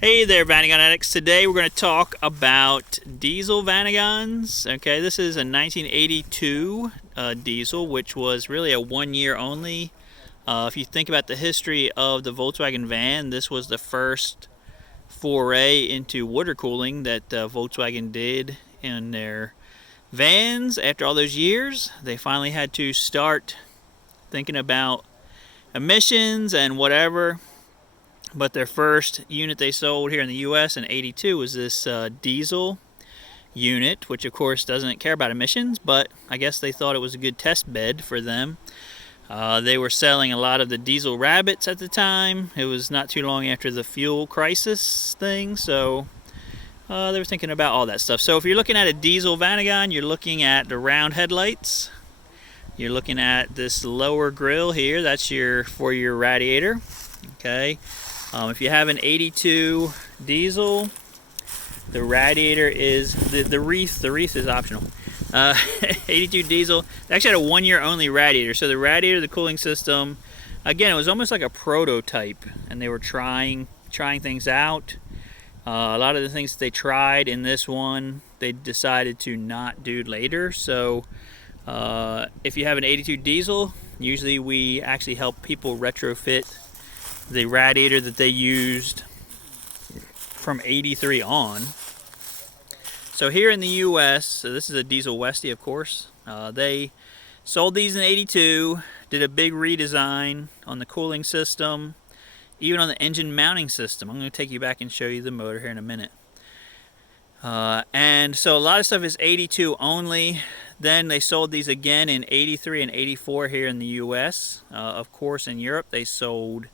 Hey there, Vanagon addicts. Today we're going to talk about diesel Vanagons. Okay, this is a 1982 diesel, which was really a 1 year only. If you think about the history of the Volkswagen van, this was the first foray into water cooling that Volkswagen did in their vans. After all those years, they finally had to start thinking about emissions and whatever. But their first unit they sold here in the U.S. in '82 was this diesel unit, which of course doesn't care about emissions, but I guess they thought it was a good test bed for them. They were selling a lot of the diesel rabbits at the time. It was not too long after the fuel crisis thing, so they were thinking about all that stuff. So if you're looking at a diesel Vanagon, you're looking at the round headlights. You're looking at this lower grill here. That's for your radiator. Okay. If you have an '82 diesel, the radiator is the wreath. The wreath is optional. 82 diesel. They actually had a 1 year only radiator. So the radiator, the cooling system, again, it was almost like a prototype, and they were trying things out. A lot of the things that they tried in this one, they decided to not do later. So if you have an '82 diesel, usually we actually help people retrofit the radiator that they used from '83 on. So here in the US, so this is a Diesel Westy, of course. They sold these in '82, did a big redesign on the cooling system, even on the engine mounting system. I'm going to take you back and show you the motor here in a minute. And so a lot of stuff is '82 only. Then they sold these again in '83 and '84 here in the US. Of course, in Europe, they sold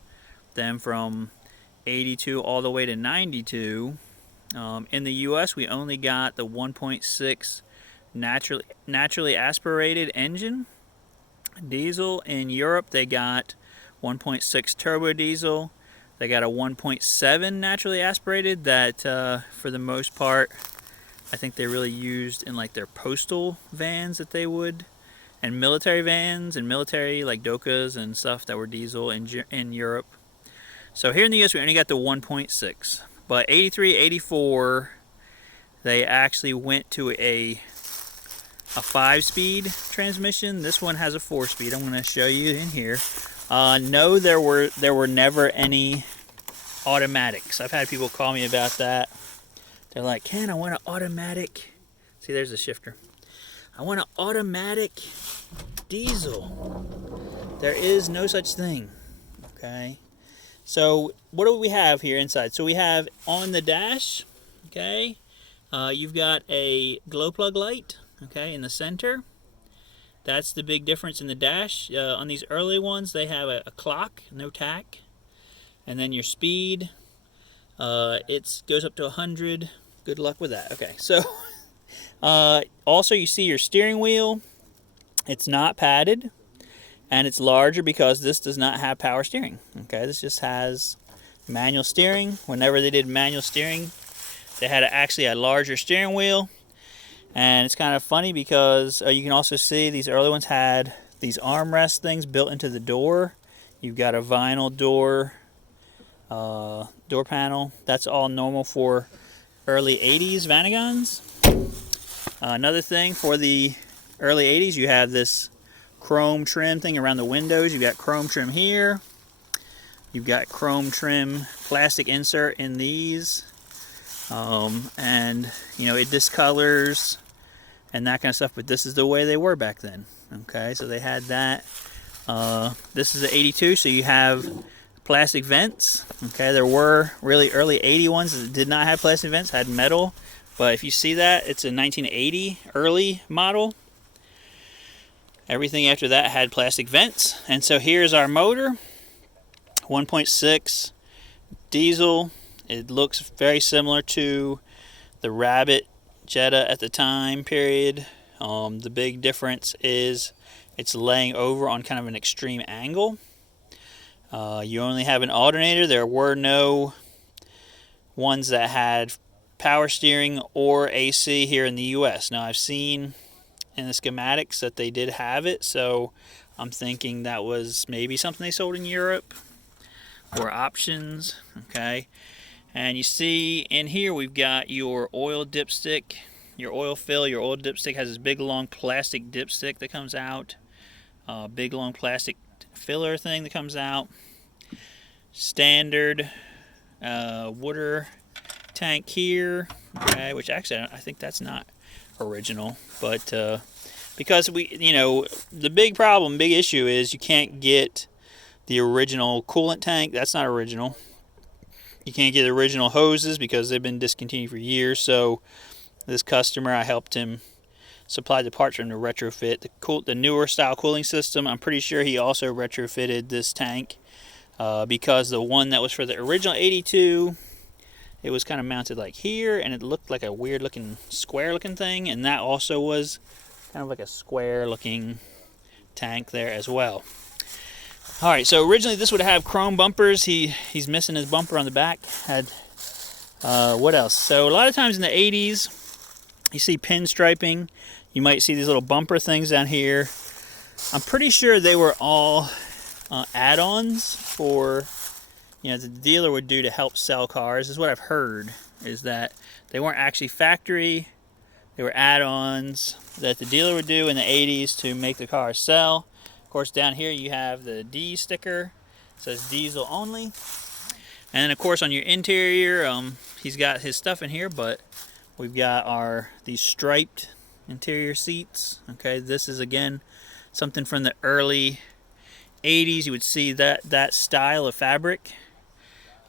them from '82 all the way to '92. In the US, we only got the 1.6 naturally aspirated engine diesel. In Europe, they got 1.6 turbo diesel. They got a 1.7 naturally aspirated that for the most part I think they really used in like their postal vans that they would, and military vans and military like Dokas and stuff that were diesel in Europe. So here in the US we only got the 1.6, but '83, '84 they actually went to a 5-speed transmission. This one has a 4-speed. I'm going to show you in here. No, there were never any automatics. I've had people call me about that. They're like, Ken, I want an automatic. See, there's the shifter. I want an automatic diesel. There is no such thing. Okay. So what do we have here inside? So we have on the dash, okay, you've got a glow plug light, okay, in the center. That's the big difference in the dash. On these early ones, they have a clock, no tack, and then your speed. It goes up to 100. Good luck with that. Okay, so also you see your steering wheel. It's not padded. And it's larger because this does not have power steering. Okay, this just has manual steering. Whenever they did manual steering, they had actually a larger steering wheel. And it's kind of funny because you can also see these early ones had these armrest things built into the door. You've got a vinyl door panel. That's all normal for early '80s Vanagons. Another thing for the early '80s, you have this chrome trim thing around the windows. You've got chrome trim here. You've got chrome trim plastic insert in these. And, you know, it discolors and that kind of stuff, but this is the way they were back then. Okay, so they had that. This is the '82, so you have plastic vents. Okay, there were really early '80 ones that did not have plastic vents, had metal. But if you see that, it's a 1980 early model. Everything after that had plastic vents. And so here's our motor, 1.6 diesel. It looks very similar to the Rabbit Jetta at the time period. The big difference is it's laying over on kind of an extreme angle. You only have an alternator. There were no ones that had power steering or AC here in the US. Now I've seen in the schematics that they did have it, so I'm thinking that was maybe something they sold in Europe or options. Okay, And you see in here we've got your oil dipstick, your oil fill. Your oil dipstick has this big long plastic dipstick that comes out. Big long plastic filler thing that comes out. Standard water tank here, okay, which actually I think that's not original, but because the big issue is you can't get the original coolant tank. That's not original. You can't get the original hoses because they've been discontinued for years. So this customer, I helped him supply the parts for him to retrofit the newer style cooling system. I'm pretty sure he also retrofitted this tank because the one that was for the original 82, it was kind of mounted like here, and it looked like a weird looking square looking thing, and that also was kind of like a square looking tank there as well. Alright, so originally this would have chrome bumpers. He's missing his bumper on the back. Had what else? So a lot of times in the 80s, you see pinstriping. You might see these little bumper things down here. I'm pretty sure they were all add-ons for, the dealer would do to help sell cars. This is what I've heard, is that they weren't actually factory. They were add-ons that the dealer would do in the 80s to make the car sell. Of course, down here you have the D sticker. It says diesel only. And then, of course, on your interior, he's got his stuff in here, but we've got these striped interior seats. Okay, this is, again, something from the early 80s. You would see that style of fabric.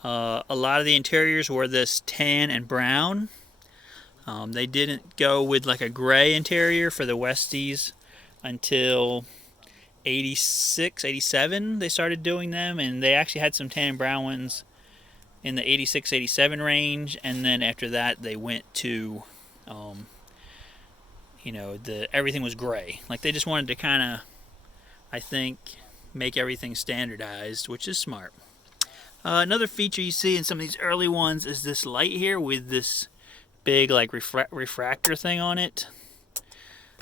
A lot of the interiors were this tan and brown. They didn't go with like a gray interior for the Westies until 86, 87 they started doing them, and they actually had some tan and brown ones in the 86, 87 range, and then after that they went to everything was gray. Like they just wanted to kind of, I think, make everything standardized, which is smart. Another feature you see in some of these early ones is this light here with this big like refractor thing on it.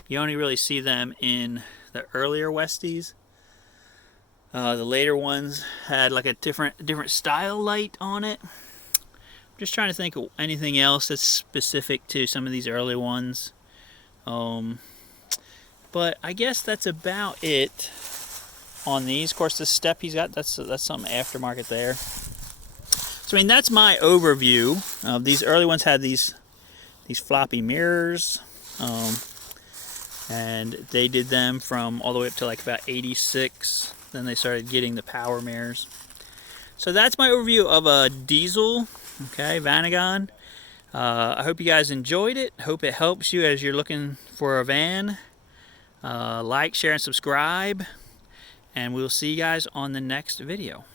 You only really see them in the earlier Westies. The later ones had like a different style light on it. I'm just trying to think of anything else that's specific to some of these early ones. But I guess that's about it on these. Of course, the step he's got, that's some aftermarket there. So I mean, that's my overview. These early ones had these floppy mirrors, and they did them from all the way up to like about 86. Then they started getting the power mirrors. So that's my overview of a diesel, okay, Vanagon. I hope you guys enjoyed it. Hope it helps you as you're looking for a van. Like, share, and subscribe. And we'll see you guys on the next video.